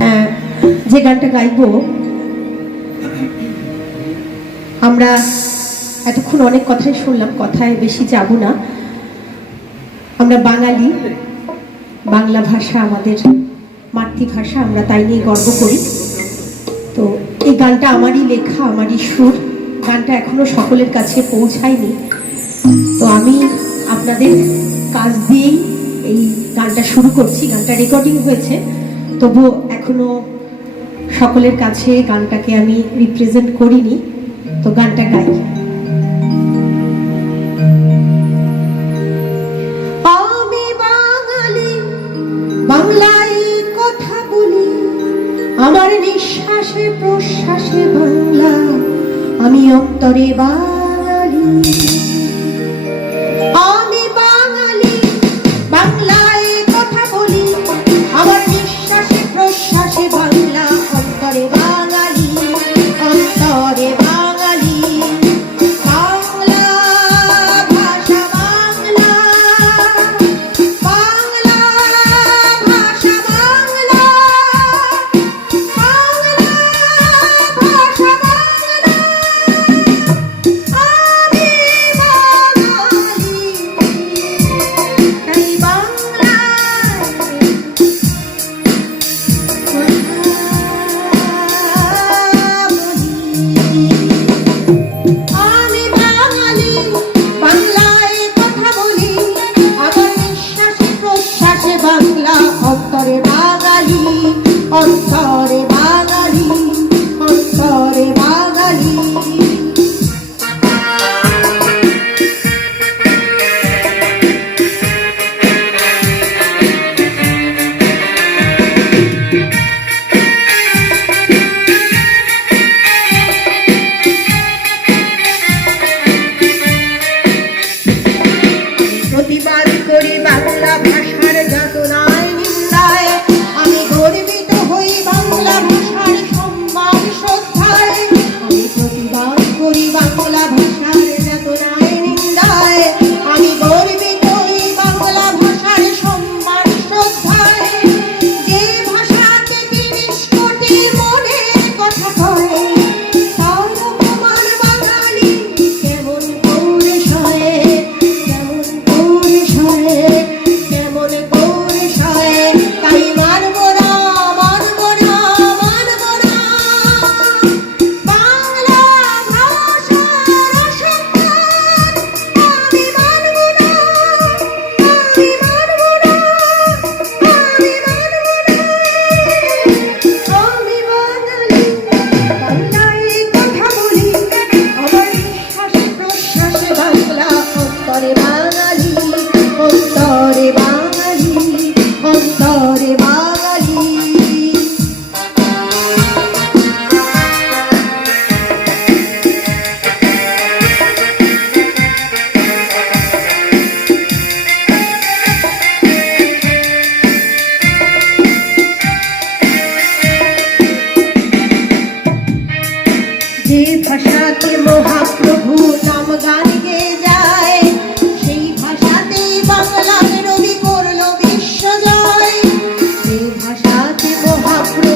হ্যাঁ, যে গানটা গাইবো আমরা এতক্ষণ অনেক কথাই শুনলাম কথায় বেশি যাব না। আমরা বাঙালি বাংলা ভাষা আমাদের মাতৃভাষা আমরা তাই নিয়ে গর্ব করি। তো এই গানটা আমারই লেখা আমারই সুর গানটা এখনও সকলের কাছে পৌঁছায়নি। তো আমি আপনাদের কাজ দিয়েই এই গানটা শুরু করছি গানটা রেকর্ডিং হয়েছে। তবু এখনও সকলের কাছে গানটাকে আমি রিপ্রেজেন্ট করিনি, তো গানটা গাই। আমি বাঙালি, বাংলায় কথা বলি, আমার নিঃশ্বাসে, প্রশ্বাসে বাংলা, আমি অন্তরে বাঙালি। বাঙালি próprio.